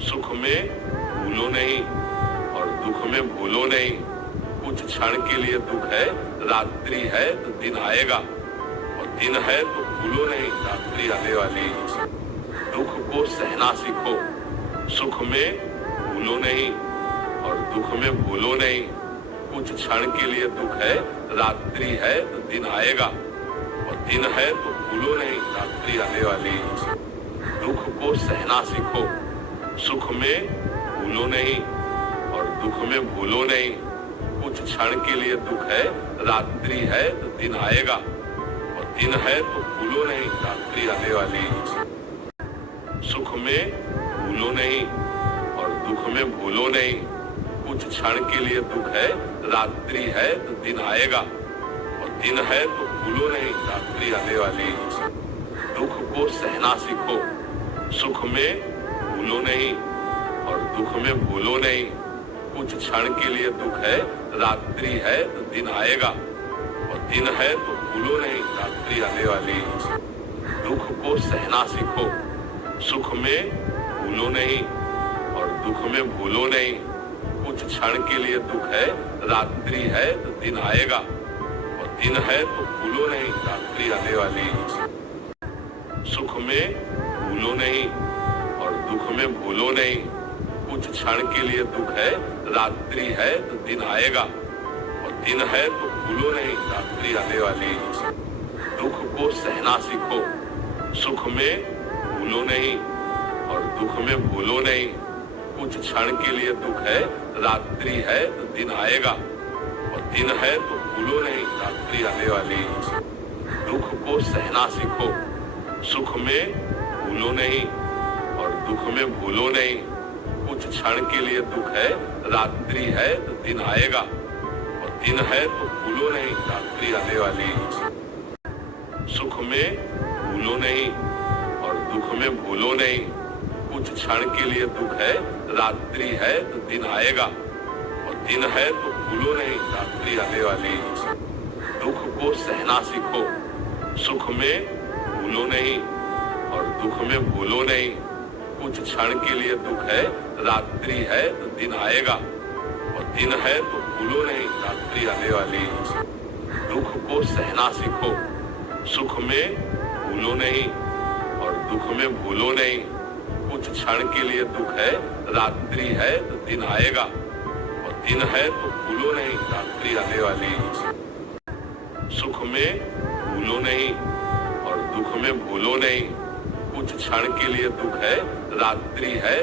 सुख में भूलो नहीं और दुख में भूलो नहीं। कुछ क्षण के लिए दुख है, रात्रि है तो दिन आएगा, और दिन है तो भूलो नहीं रात्रि आने वाली। दुख को सहना सीखो, सुख में भूलो नहीं और दुख में भूलो नहीं। कुछ क्षण के लिए दुख है, रात्रि है तो दिन आएगा, और दिन है तो भूलो नहीं रात्रि आने वाली। दुख को सहना सीखो, सुख में भूलो नहीं और दुख में भूलो नहीं। कुछ क्षण के लिए दुख है, रात्रि है तो दिन आएगा, और दिन है तो भूलो नहीं रात्रि आने वाली। सुख में भूलो नहीं और दुख में भूलो नहीं। कुछ क्षण के लिए दुख है, रात्रि है तो दिन आएगा, और दिन है तो भूलो नहीं रात्रि आने वाली। दुख को सहना सीखो, सुख में भूलो नहीं और दुख में भूलो नहीं। कुछ क्षण के लिए दुख है, रात्रि है तो दिन आएगा, और दिन है तो भूलो नहीं रात्रि आने वाली। दुख को सहना सीखो, सुख में भूलो नहीं और दुख में भूलो नहीं। कुछ क्षण के लिए दुख है, रात्रि है तो दिन आएगा, और दिन है तो भूलो नहीं रात्रि आने वाली। सुख में भूलो नहीं और दुख में भूलो नहीं। कुछ क्षण के लिए दुख है, रात्रि है तो दिन आएगा, और दिन है तो भूलो नहीं रात्रि आने वाली। दुख को सहना सीखो, सुख में भूलो नहीं और दुख में भूलो नहीं। कुछ क्षण के लिए दुख है, रात्रि है तो दिन आएगा, और दिन है तो भूलो नहीं रात्रि आने वाली। दुख को सहना सीखो, सुख में भूलो नहीं और दुख में भूलो नहीं। कुछ क्षण के लिए दुख है, रात्रि है तो दिन आएगा, और दिन है तो भूलो नहीं रात्रि आने वाली। सुख में भूलो नहीं और दुख में भूलो नहीं। कुछ क्षण के लिए दुख है, रात्रि है तो दिन आएगा, और दिन है तो भूलो नहीं रात्रि आने वाली। दुख को सहना सीखो, सुख में भूलो नहीं और दुख में भूलो नहीं। कुछ क्षण के लिए दुख है, रात्रि है तो दिन आएगा, और दिन है तो भूलो नहीं रात्रि आने वाली। दुख को सहना सीखो, सुख में भूलो नहीं और दुख में भूलो नहीं। कुछ क्षण के लिए दुख है, रात्रि है तो दिन आएगा, और दिन है तो भूलो नहीं रात्रि आने वाली। सुख में भूलो नहीं और दुख में भूलो नहीं। कुछ क्षण के लिए दुख है, रात्रि है